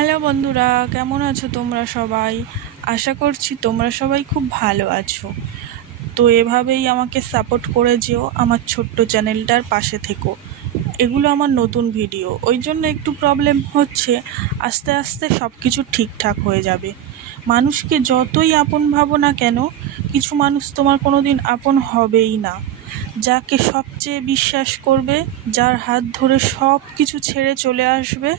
Hello বন্ধুরা, কেমন আছো তোমরা সবাই? আশা করছি তোমরা সবাই খুব ভালো আছো। তো এভাবেই আমাকে সাপোর্ট করে যেও, আমার ছোট্ট চ্যানেলটার পাশে থেকো। এগুলো আমার নতুন ভিডিও, ওই জন্য একটু প্রবলেম হচ্ছে। আস্তে আস্তে সব কিছু ঠিকঠাক হয়ে যাবে। মানুষকে যতই আপন ভাবো না কেন, কিছু মানুষ তোমার কোনো দিন আপন হবেই না। যাকে সবচেয়ে বিশ্বাস করবে, যার হাত ধরে সব কিছু ছেড়ে চলে আসবে,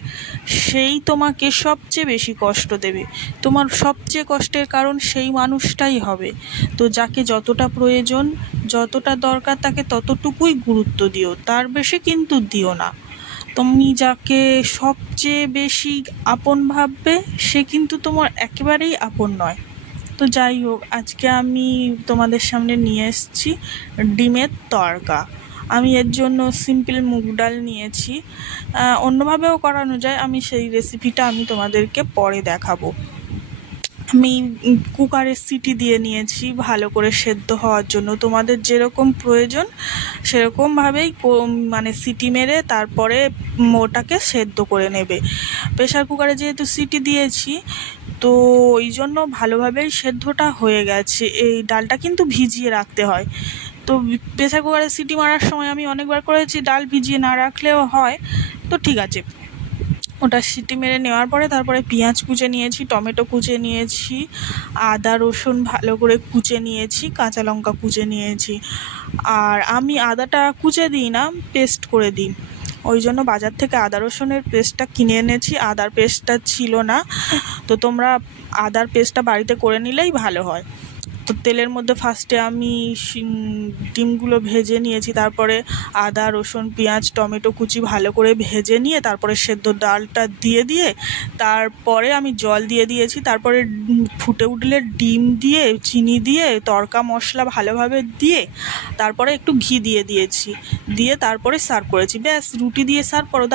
সেই তোমাকে সবচেয়ে বেশি কষ্ট দেবে। তোমার সবচেয়ে কষ্টের কারণ সেই মানুষটাই হবে। তো যাকে যতটা প্রয়োজন, যতটা দরকার, তাকে ততটুকুই গুরুত্ব দিও, তার বেশি কিন্তু দিও না। তুমি যাকে সবচেয়ে বেশি আপন ভাববে, সে কিন্তু তোমার একেবারেই আপন নয়। তো যাই হোক, আজকে আমি তোমাদের সামনে নিয়ে এসেছি ডিমের তড়কা। আমি এর জন্য সিম্পল মুগ ডাল নিয়েছি। অন্যভাবেও করানো যায়, আমি সেই রেসিপিটা তোমাদেরকে পরে দেখাবো। আমি কুকারের সিটি দিয়ে নিয়েছি ভালো করে সেদ্ধ হওয়ার জন্য। তোমাদের যেরকম প্রয়োজন সেরকমভাবেই মানে সিটি মেরে তারপরে ওটাকে সেদ্ধ করে নেবে। প্রেশার কুকারে যেহেতু সিটি দিয়েছি, তো ওই জন্য ভালোভাবেই সেদ্ধটা হয়ে গেছে। এই ডালটা কিন্তু ভিজিয়ে রাখতে হয়। তো প্রেশার কুকারে সিটি মারার সময় আমি অনেকবার করেছি, ডাল ভিজিয়ে না রাখলেও হয়। তো ঠিক আছে, ওটা সিটি মেরে নেওয়ার পরে তারপরে পেঁয়াজ কুচে নিয়েছি, টমেটো কুচে নিয়েছি, আদা রসুন ভালো করে কুচে নিয়েছি, কাঁচা লঙ্কা কুচে নিয়েছি। আর আমি আদাটা কুচে দিই না, পেস্ট করে দিই। ওই জন্য বাজার থেকে আদা রসুনের পেস্টটা কিনে এনেছি, আদার পেস্টটা ছিল না। তো তোমরা আদার পেস্টটা বাড়িতে করে নিলেই ভালো হয়। তো তেলের মধ্যে ফার্স্টে আমি ডিমগুলো ভেজে নিয়েছি, তারপরে আদা রসুন পেঁয়াজ টমেটো কুচি ভালো করে ভেজে নিয়ে তারপরে সেদ্ধ ডালটা দিয়ে তারপরে আমি জল দিয়ে দিয়েছি। তারপরে ফুটে উঠলে ডিম দিয়ে চিনি দিয়ে তড়কা মশলা ভালোভাবে দিয়ে তারপরে একটু ঘি দিয়ে দিয়েছি, দিয়ে তারপরে সার্ভ করেছি। ব্যাস, রুটি দিয়ে সার্ভ করো।